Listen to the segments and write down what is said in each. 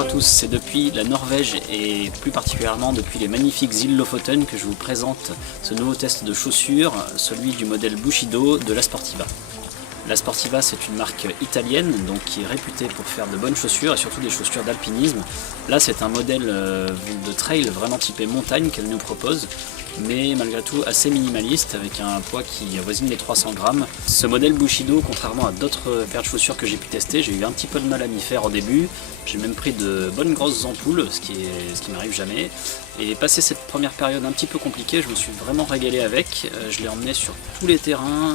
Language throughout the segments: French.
Bonjour à tous, c'est depuis la Norvège et plus particulièrement depuis les magnifiques îles Lofoten que je vous présente ce nouveau test de chaussures, celui du modèle Bushido de la Sportiva. La Sportiva, c'est une marque italienne donc qui est réputée pour faire de bonnes chaussures et surtout des chaussures d'alpinisme. Là, c'est un modèle de trail vraiment typé montagne qu'elle nous propose, mais malgré tout assez minimaliste avec un poids qui avoisine les 300 grammes. Ce modèle Bushido, contrairement à d'autres paires de chaussures que j'ai pu tester, j'ai eu un petit peu de mal à m'y faire au début. J'ai même pris de bonnes grosses ampoules, ce qui m'arrive jamais. Et passé cette première période un petit peu compliquée, je me suis vraiment régalé avec. Je l'ai emmené sur tous les terrains,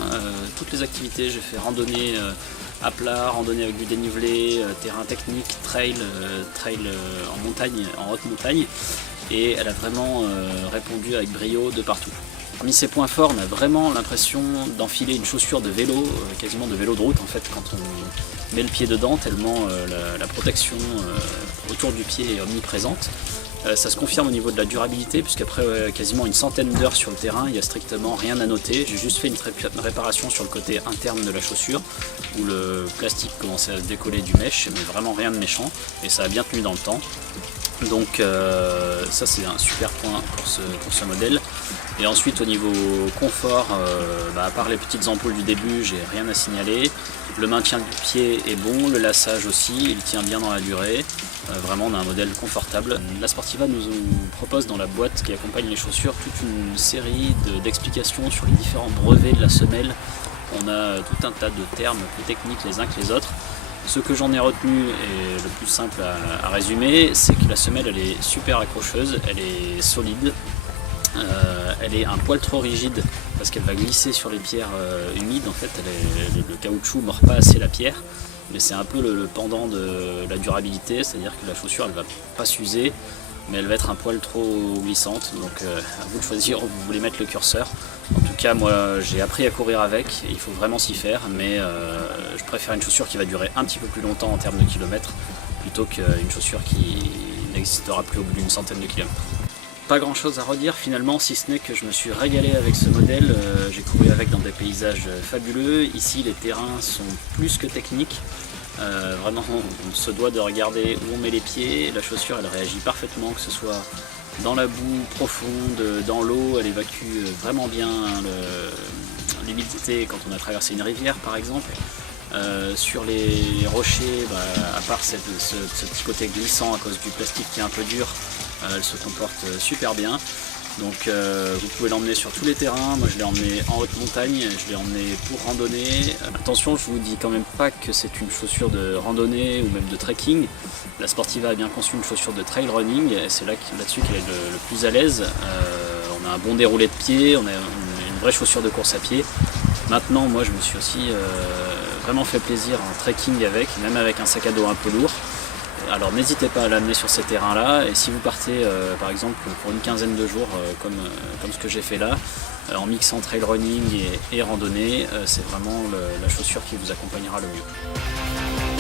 toutes les activités. J'ai fait randonnée à plat, randonnée avec du dénivelé, terrain technique, trail en montagne, en haute montagne. Et elle a vraiment répondu avec brio de partout. Parmi ses points forts, on a vraiment l'impression d'enfiler une chaussure de vélo, quasiment de vélo de route en fait, quand on met le pied dedans, tellement la protection autour du pied est omniprésente. Ça se confirme au niveau de la durabilité, puisqu'après quasiment une centaine d'heures sur le terrain, il n'y a strictement rien à noter. J'ai juste fait une réparation sur le côté interne de la chaussure, où le plastique commençait à se décoller du mesh, mais vraiment rien de méchant, et ça a bien tenu dans le temps. Donc ça c'est un super point pour ce modèle. Et ensuite au niveau confort, à part les petites ampoules du début, j'ai rien à signaler. Le maintien du pied est bon, le lassage aussi, il tient bien dans la durée. Vraiment on a un modèle confortable. La Sportiva nous propose dans la boîte qui accompagne les chaussures toute une série d'explications sur les différents brevets de la semelle. On a tout un tas de termes plus techniques les uns que les autres. Ce que j'en ai retenu et le plus simple à résumer, c'est que la semelle elle est super accrocheuse, elle est solide, elle est un poil trop rigide parce qu'elle va glisser sur les pierres humides. En fait, le caoutchouc ne mord pas assez la pierre, mais c'est un peu le pendant de la durabilité, c'est-à-dire que la chaussure elle va pas s'user, mais elle va être un poil trop glissante, donc à vous de choisir où vous voulez mettre le curseur. En tout cas, moi j'ai appris à courir avec, et il faut vraiment s'y faire, mais je préfère une chaussure qui va durer un petit peu plus longtemps en termes de kilomètres, plutôt qu'une chaussure qui n'existera plus au bout d'une centaine de kilomètres. Pas grand chose à redire finalement, si ce n'est que je me suis régalé avec ce modèle. J'ai couru avec dans des paysages fabuleux. Ici les terrains sont plus que techniques. Vraiment on se doit de regarder où on met les pieds. La chaussure elle réagit parfaitement, que ce soit dans la boue profonde, dans l'eau, elle évacue vraiment bien l'humidité quand on a traversé une rivière par exemple. Sur les rochers, à part ce petit côté glissant à cause du plastique qui est un peu dur, elle se comporte super bien. Donc vous pouvez l'emmener sur tous les terrains. Moi je l'ai emmené en haute montagne, je l'ai emmené pour randonnée. Attention, je vous dis quand même pas que c'est une chaussure de randonnée ou même de trekking. La Sportiva a bien conçu une chaussure de trail running et c'est là-dessus qu'elle est le plus à l'aise. On a un bon déroulé de pied, on a une vraie chaussure de course à pied. Maintenant moi je me suis aussi vraiment fait plaisir en trekking avec, même avec un sac à dos un peu lourd. Alors n'hésitez pas à l'amener sur ces terrains-là, et si vous partez par exemple pour une quinzaine de jours comme ce que j'ai fait là, en mixant trail running et randonnée, c'est vraiment la chaussure qui vous accompagnera le mieux.